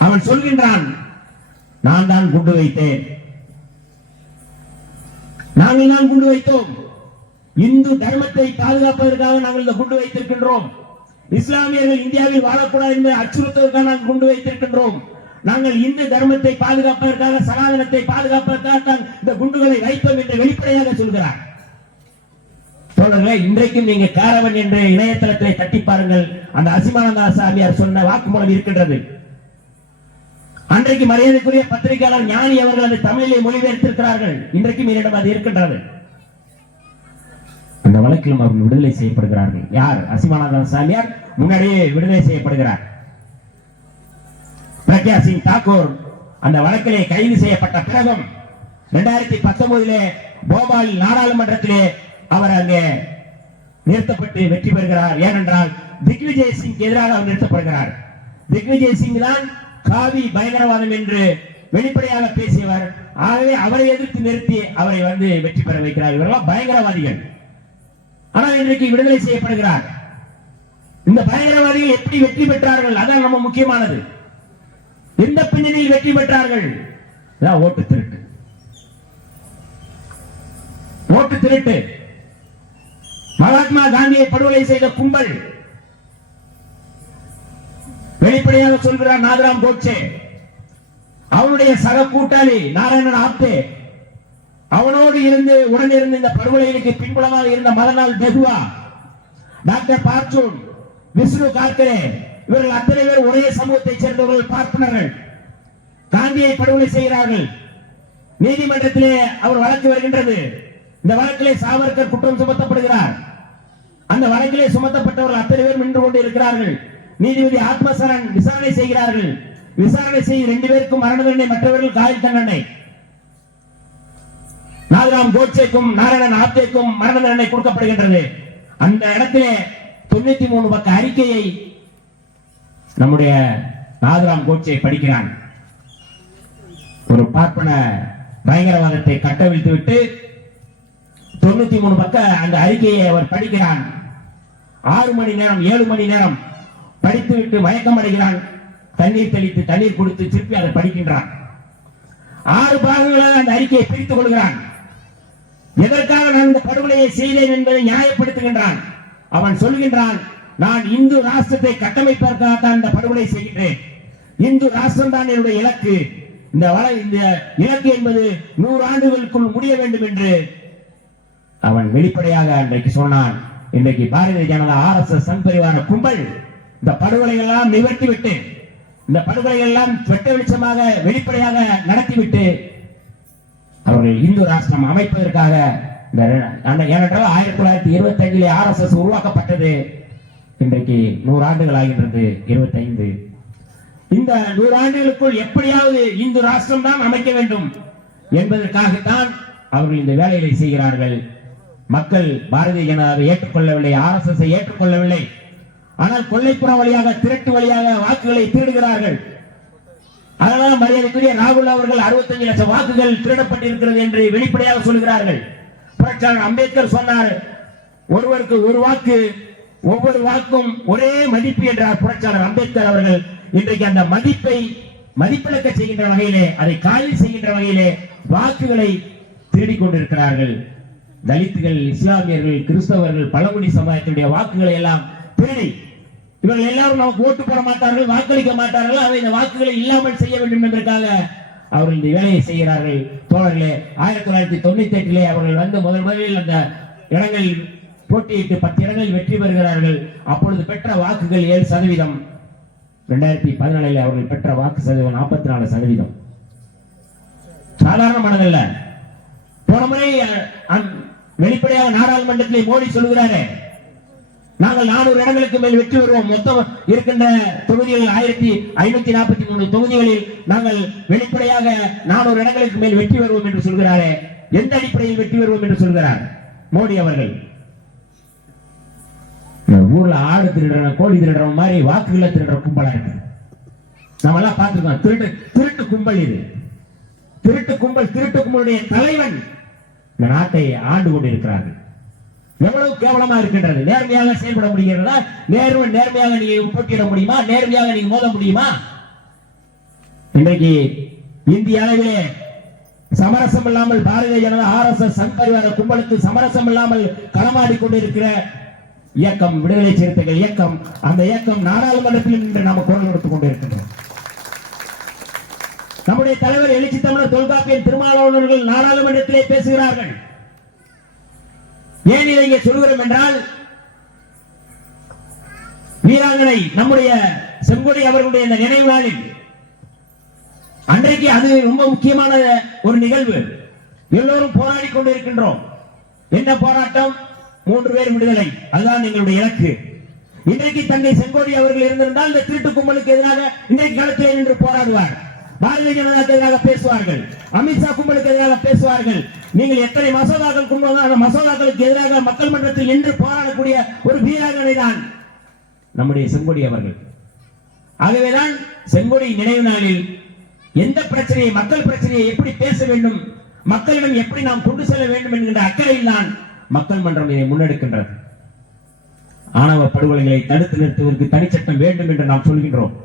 அவன் சொல்கின்றான், நான் தான் குண்டு வைத்தேன், நாங்கள் தான் குண்டு வைத்தோம், இந்து தர்மத்தை பாதுகாப்பதற்காக நாங்கள் இந்த குண்டு வைத்திருக்கின்றோம், இஸ்லாமியர்கள் இந்தியாவில் வாழக்கூடாது என்பதை அச்சுறுத்துவதற்காக நாங்கள் குண்டு வைத்திருக்கின்றோம், நாங்கள் இந்து தர்மத்தை பாதுகாப்பதற்காக சனாதனத்தை பாதுகாப்பதற்காக இந்த குண்டுகளை வைத்தோம் என்று வெளிப்படையாக சொல்கிறார். இன்றைக்கும் நீங்க காரவன் என்ற இணையதளத்தை தட்டி பாருங்கள், அந்த அசிமானந்தா சாமியார் சொன்ன வாக்குமூலம் இருக்கின்றது. அன்றைக்கு மரியாதைக்குரிய பத்திரிகையாளர் ஞானி அவர்கள் அந்த தமிழிலே மொழிபெயர்த்திருக்கிறார்கள். இன்றைக்கும் என்னிடம் அது இருக்கின்றது. அந்த வழக்கிலும் அவர்கள் விடுதலை செய்யப்படுகிறார்கள். யார்? அசிமானந்தா சாமியார் முன்னாடியே விடுதலை செய்யப்படுகிறார். பிரக்யா சிங் தாக்கூர் அந்த வழக்கிலே கைது செய்யப்பட்ட பிறகும் 2019 போபால் நாடாளுமன்றத்திலே அவர் அங்கே நிறுத்தப்பட்டு வெற்றி பெறுகிறார். ஏனென்றால் திக்விஜய் சிங் எதிராக அவர் நிறுத்தப்படுகிறார். திக்விஜய் சிங் தான் காவி பயங்கரவாதம் என்று வெளிப்படையாக பேசியவர். ஆகவே அவரை எதிர்த்து நிறுத்தி அவரை வந்து வெற்றி பெற வைக்கிறார். இவரெல்லாம் பயங்கரவாதிகள். ஆனால் இன்றைக்கு விடுதலை செய்யப்படுகிறார். இந்த பயங்கரவாதிகள் எப்படி வெற்றி பெற்றார்கள்? அதான் நம்ம முக்கியமானது. எந்த பின்னணியில் வெற்றி பெற்றார்கள்? ஓட்டு திருட்டு. ஓட்டு திருட்டு. மகாத்மா காந்தியை படுகொலை செய்த கும்பல் வெளிப்படையாக சொல்கிறார் நாதராம் கோட்சே. அவனுடைய சக கூட்டாளி நாராயணன் ஆப்தே, அவனோடு இருந்து உடனிருந்து இந்த படுகொலைகளுக்கு பின்புலமாக இருந்த மதனால் பெகுவா, டாக்டர் பார்ச்சூன், விஷ்ணு கார்கரே, இவர்கள் அத்தனை பேர் ஒரே சமூகத்தை சேர்ந்தவர்கள், பார்ப்பனர்கள். காந்தியை படுகொலை செய்கிறார்கள். நீதிமன்றத்திலே அவர் வழக்கு வருகின்றது. இந்த வழக்கிலே சாவர்கர் குற்றம் சுமத்தப்படுகிறார். அந்த வழக்கிலே சுமத்தப்பட்டவர்கள் அத்தனை பேர் நின்று கொண்டு இருக்கிறார்கள். நீதிபதி ஆத்மசரண் விசாரணை செய்கிறார்கள். விசாரணை செய்ய 2 பேருக்கும் மரண தண்டனை, மற்றவர்கள் காயல் தண்டனை. நாதராம் கோட்சேக்கும் நாராயணன் ஆப்தேக்கும் மரண தண்டனை கொடுக்கப்படுகின்றது. அந்த இடத்திலே 93 பக்க அறிக்கையை நம்முடைய நாதராம் கோட்சே படிக்கிறான். ஒரு பார்ப்பன பயங்கரவாதத்தை கட்டவிழ்த்து விட்டு 93 பக்க அந்த அறிக்கையை அவர் படிக்கிறான். 6 மணி நேரம் 7 மணி நேரம் படித்து விட்டு மயக்கம் அடைகிறான். தண்ணீர் தெளித்து தண்ணீர் கொடுத்து திருப்பி அதை படிக்கின்றான். 6 பாகங்களாக அந்த அறிக்கையை பிரித்துக் கொள்கிறான். எதற்காக நான் இந்த படுகொலையை செய்தேன் என்பதை நியாயப்படுத்துகின்றான். அவன் சொல்கின்றான், நான் இந்து ராஷ்டிரத்தை கட்டமைப்பதற்காகத்தான் இந்த படுகொலை செய்கின்றேன். இந்து ராஷ்டிரம் தான் என்னுடைய இலக்கு. இந்த இலக்கு என்பது 100 ஆண்டுகளுக்குள் முடிய வேண்டும் என்று அவன் வெளிப்படையாக அன்றைக்கு சொன்னான். இன்றைக்கு பாரதிய ஜனதா RSS சங் பரிவார கும்பல் இந்த படுகொலைகள் எல்லாம் நிவர்த்திவிட்டு, இந்த படுகொலைகள் எல்லாம் வெட்ட வெளிச்சமாக வெளிப்படையாக நடத்திவிட்டு அவர்கள் இந்து ராஷ்டிரம் அமைப்பதற்காக, ஏனென்றால் 1925 RSS உருவாக்கப்பட்டது. இன்றைக்கு 100 ஆண்டுகள் ஆகின்றது. 25 இந்த 100 ஆண்டுகளுக்குள் எப்படியாவது இந்து ராஷ்டிரம் தான் அமைக்க வேண்டும் என்பதற்காகத்தான் அவர்கள் இந்த வேலைகளை செய்கிறார்கள். மக்கள் பாரதிய ஜனதாவை ஏற்றுக்கொள்ளவில்லை, RSS ஏற்றுக்கொள்ளவில்லை. ஆனால் கொள்ளைப்புற வழியாக, திரட்டு வழியாக வாக்குகளை திருடுகிறார்கள். அதனால மரியாதைக்குரிய ராகுல் அவர்கள் 65 லட்சம் வாக்குகள் திருடப்பட்டிருக்கிறது என்று வெளிப்படையாக சொல்கிறார்கள். புரட்சியாளர் அம்பேத்கர் சொன்னார், ஒருவருக்கு ஒரு வாக்கு, ஒவ்வொரு வாக்கும் ஒரே மதிப்பு என்றார் புரட்சியாளர் அம்பேத்கர் அவர்கள். இன்றைக்கு அந்த மதிப்பை மதிப்பிழக்க செய்கின்ற வகையிலே, அதை காலி செய்கின்ற வகையிலே வாக்குகளை திருடிக் கொண்டிருக்கிறார்கள். தலித்துகள், இஸ்லாமியர்கள், கிறிஸ்தவர்கள், பழங்குடி சமுதாயத்தினுடைய வாக்குகளை எல்லாம் திருடி, இவர்கள் எல்லாரும் நமக்கு ஓட்டு போட மாட்டார்கள், வாக்களிக்க மாட்டார்கள். அதை இந்த வாக்குகளை இல்லாமல் செய்ய வேண்டும் என்பதற்காக அவர்கள் இந்த வேலையை செய்கிறார்கள். தோழர்களே, 1998 அவர்கள் வந்து முதலில் அந்த இடங்களில் போட்டியிட்டு 10 இடங்களில் வெற்றி பெறுகிறார்கள். அப்பொழுது பெற்ற வாக்குகள் 7%. 2014 அவர்கள் பெற்ற வாக்கு சதவீதம் 44%. சாதாரணமானதல்ல. போன முறை வெளிப்படையாக நாடாளுமன்றத்திலே மோடி சொல்கிறாரே, நாங்கள் 400 இடங்களுக்கு மேல் வெற்றி பெறுவோம். மொத்தம் இருக்கின்ற தொகுதிகள் 1543 தொகுதிகளில் நாங்கள் வெளிப்படையாக 400 இடங்களுக்கு மேல் வெற்றி பெறுவோம் என்று சொல்கிறாரே. எந்த அடிப்படையில் வெற்றி பெறுவோம் என்று சொல்கிறார் மோடி அவர்கள்? ஊர்ல ஆடு திருடுற, கோழி திருடுற மாதிரி வாக்குகளை திருடுற கும்பலா இருக்கு. நம்ம எல்லாம் பார்த்துருக்கோம். திருட்டு கும்பல் இது. திருட்டு கும்பலுடைய தலைவன் இந்த நாட்டை ஆண்டு கொண்டிருக்கிறார்கள். எவ்வளவு கேவலமா இருக்கின்றது. நேர்மையாக செயல்பட முடிகிறதா? நேர்மையாக நீங்க போட்டியிட முடியுமா? நேர்மையாக நீங்க மோத முடியுமா? இன்றைக்கு இந்திய அளவிலே சமரசம் இல்லாமல் பாரதிய ஜனதா RSS சங் பரிவார கும்பலுக்கு சமரசம் இல்லாமல் களமாடி கொண்டிருக்கிற இயக்கம் விடுதலை சிறுத்தைகள் இயக்கம். அந்த இயக்கம் நாடாளுமன்றத்தில் இன்று நாம் குரல் கொடுத்துக் கொண்டிருக்கின்றோம். நம்முடைய தலைவர் எழுச்சி தமிழர் தொல்காப்பியன் திருமாவளவர்கள் நாடாளுமன்றத்திலே பேசுகிறார்கள். ஏன் இதை இங்கே சொல்கிறோம் என்றால், வீராங்கனை நம்முடைய செங்கோடி அவர்களுடைய இந்த நினைவு நாளில் அன்றைக்கு அது ரொம்ப முக்கியமான ஒரு நிகழ்வு. எல்லோரும் போராடி கொண்டிருக்கின்றோம். என்ன போராட்டம்? 3 பேர் விடுதலை. அதுதான் எங்களுடைய இலக்கு. இன்றைக்கு தந்தை செங்கோடி அவர்கள் இருந்திருந்தால் இந்த திருட்டு கும்பலுக்கு எதிராக இன்றைக்கு களத்தில் நின்று போராடுவார். பாரதிய ஜனதாக்கு எதிராக பேசுவார்கள். அமித்ஷா கும்பலுக்கு எதிராக பேசுவார்கள். நீங்கள் எத்தனை மசோதாக்கள் கொண்டு வந்தால் அந்த மசோதாக்களுக்கு எதிராக மக்கள் மன்றத்தில் நின்று போராடக்கூடிய ஒரு வீராங்கனை தான் நம்முடைய செங்கோடி அவர்கள். ஆகவேதான் செங்கோடி நினைவு நாளில் எந்த பிரச்சனையை, மக்கள் பிரச்சனையை எப்படி பேச வேண்டும், மக்களிடம் எப்படி நாம் கொண்டு செல்ல வேண்டும் என்கின்ற அக்கறையில் தான் மக்கள் மன்றம் இதை முன்னெடுக்கின்றது. ஆணவ படுகொலைகளை தடுத்து நிறுத்துவதற்கு தனிச்சட்டம் வேண்டும் என்று நாம் சொல்கின்றோம்.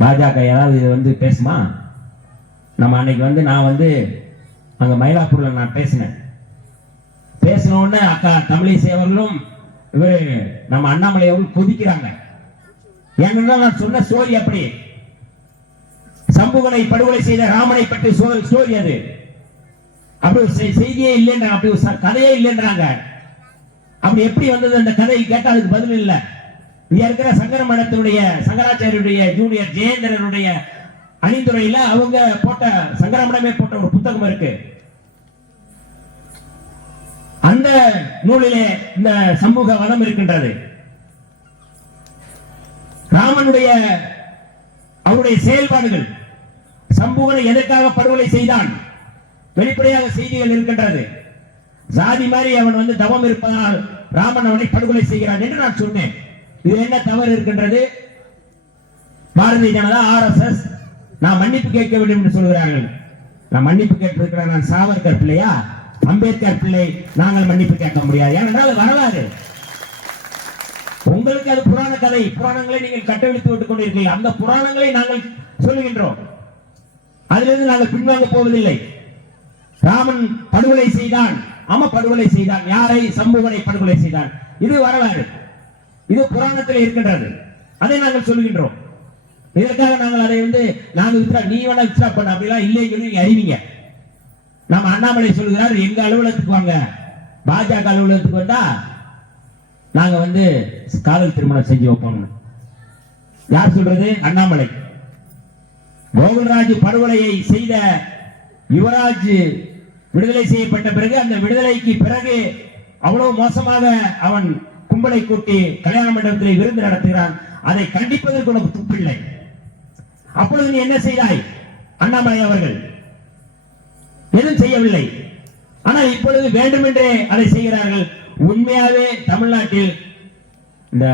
பாஜக ஏதாவது இது பேசுமா? நம்ம அன்னைக்கு நான் அங்க மயிலாப்பூர்ல நான் பேசின உடனே அக்கா தமிழிசை அவர்களும் இவரு நம்ம அண்ணாமலை அவர்கள் கொதிக்கிறாங்க. ஏன்னா நான் சொன்ன ஸ்டோரி அப்படி. சம்புகனை படுகொலை செய்த ராமனை பற்றி ஸ்டோரி அது. அப்படி செய்தியே இல்லைன்ற, அப்படி கதையே இல்லைன்றாங்க. அப்படி எப்படி வந்தது அந்த கதை கேட்டா அதுக்கு பதில் இல்லை. இங்க இருக்கிற சங்கர மடத்தினுடைய சங்கராச்சாரியுடைய ஜூனியர் ஜெயேந்திரனுடைய அணிந்துரையில அவங்க போட்ட, சங்கரமடமே போட்ட ஒரு புத்தகம் இருக்கு. அந்த நூலிலே இந்த சமூக வளம் இருக்கின்றது. ராமனுடைய அவருடைய செயல்பாடுகள், சம்புகனை எதற்காக படுகொலை செய்தான், வெளிப்படையாக செய்திகள் இருக்கின்றது. ஜாதி மாதிரி அவன் தவம் இருப்பதால் ராமன் அவனை படுகொலை செய்கிறான் என்று நான் சொன்னேன். இது என்ன தவறு இருக்கின்றது? பாரதிய ஜனதா RSS நான் மன்னிப்பு கேட்க வேண்டும் என்று சொல்கிறார்கள். நான் மன்னிப்பு கேட்டிருக்கிறேன். நான் சாவர்கர் பிள்ளையா, அம்பேத்கர் பிள்ளை? நாங்கள் மன்னிப்பு கேட்க முடியாது. ஏனென்றால் வரலாறு. உங்களுக்கு அது புராண கதை. புராணங்களை நீங்கள் கட்டவிழ்த்து விட்டுக் கொண்டிருக்கிறீர்கள். அந்த புராணங்களை நாங்கள் சொல்லுகின்றோம். அதிலிருந்து நாங்கள் பின்வாங்க போவதில்லை. ராமன் படுகொலை செய்தான். ஆமா, படுகொலை செய்தான். யாரை? சம்புகனை படுகொலை செய்தான். இது வரலாறு. இது புராணத்தில் இருக்கின்றது. அதை நாங்கள் சொல்கின்றோம். இதற்காக நாங்கள் அதை நாங்கள் நீ வேணா வித்ரா பண்ண அப்படிலாம் இல்லைன்னு சொல்லி அறிவிங்க. நம்ம அண்ணாமலை சொல்கிறார், எங்க அலுவலகத்துக்கு வாங்க, பாஜக அலுவலகத்துக்கு வந்தா நாங்க காதல் திருமணம் செஞ்சு வைப்போம். யார் சொல்றது? அண்ணாமலை. கோகுல்ராஜ் படுகொலையை செய்த யுவராஜ் விடுதலை செய்யப்பட்ட பிறகு, அந்த விடுதலைக்கு பிறகு அவ்வளவு மோசமாக அவன் கும்பலை கூட்டி கல்யாண மண்டபத்தில் விருந்து நடத்துகிறான். அதை கண்டிப்பதற்கு உனக்கு துப்பில்லை. அப்பொழுது நீ என்ன செய்தாய்? அண்ணாமலை அவர்கள் எதுவும் செய்யவில்லை. ஆனால் இப்பொழுது வேண்டுமென்றே அதை செய்கிறார்கள். உண்மையாவே தமிழ்நாட்டில் இந்த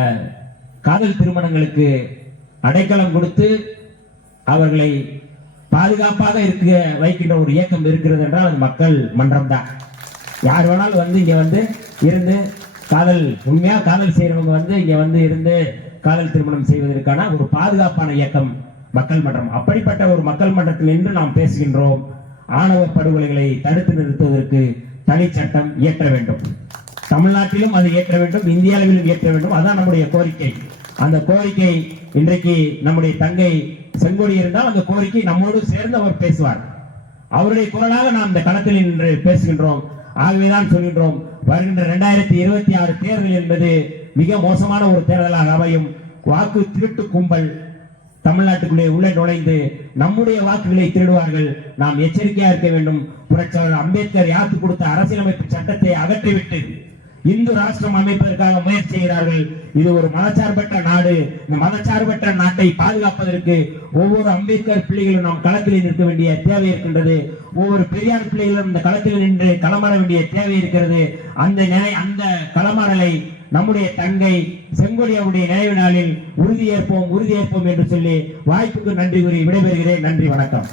காதல் திருமணங்களுக்கு அடைக்கலம் கொடுத்து அவர்களை பாதுகாப்பாக வைக்கின்ற ஒரு இயக்கம் இருக்கிறது என்றால் அது மக்கள் மன்றம் தான். யார் வேணாலும் இங்க இருந்து காதல், உண்மையா காதல் செய்யறவங்க இங்க இருந்து காதல் திருமணம் செய்வதற்கான ஒரு பாதுகாப்பான இயக்கம் மக்கள் மன்றம். அப்படிப்பட்ட ஒரு மக்கள் மன்றத்தில் நின்று நாம் பேசுகின்றோம். ஆணவ படுகொலைகளை தடுத்து நிறுத்துவதற்கு தனி சட்டம் இயற்ற வேண்டும். தமிழ்நாட்டிலும் அதை இயற்ற வேண்டும், இந்திய அளவிலும் இயற்ற வேண்டும். அதான் நம்முடைய கோரிக்கை. அந்த கோரிக்கை இன்றைக்கு நம்முடைய தங்கை செங்கோடி இருந்தால் அந்த கோரிக்கை நம்மோடு சேர்ந்து அவர் பேசுவார். அவருடைய குரலாக நாம் இந்த களத்தில் நின்று பேசுகின்றோம். ஆகவேதான் சொல்கின்றோம், வருகின்ற 2026 தேர்தல் என்பது மிக மோசமான ஒரு தேர்தலாக அமையும். வாக்கு திருட்டு கும்பல் தமிழ்நாட்டுக்குள்ளே உள்ளே நுழைந்து நம்முடைய வாக்குகளை திருடுவார்கள். நாம் எச்சரிக்கையா இருக்க வேண்டும். புரட்சியாளர் அம்பேத்கர் யாருக்கு கொடுத்த அரசியலமைப்பு சட்டத்தை அகற்றிவிட்டு இந்து ராஷ்டிரம் அமைப்பதற்காக முயற்சி செய்கிறார்கள். இது ஒரு மதச்சார்பற்ற நாடு. இந்த மதச்சார்பற்ற நாட்டை பாதுகாப்பதற்கு ஒவ்வொரு அம்பேத்கர் பிள்ளைகளும் நாம் களத்தில் நிற்க வேண்டிய தேவை இருக்கின்றது. ஒவ்வொரு பெரியார் பிள்ளைகளும் இந்த களத்தில் நின்று களமாட வேண்டிய தேவை இருக்கிறது. அந்த களமாடலை நம்முடைய தங்கை செங்கோடி அவருடைய நினைவு நாளில் உறுதியேற்போம் என்று சொல்லி வாய்ப்புக்கு நன்றி கூறி விடைபெறுகிறேன். நன்றி, வணக்கம்.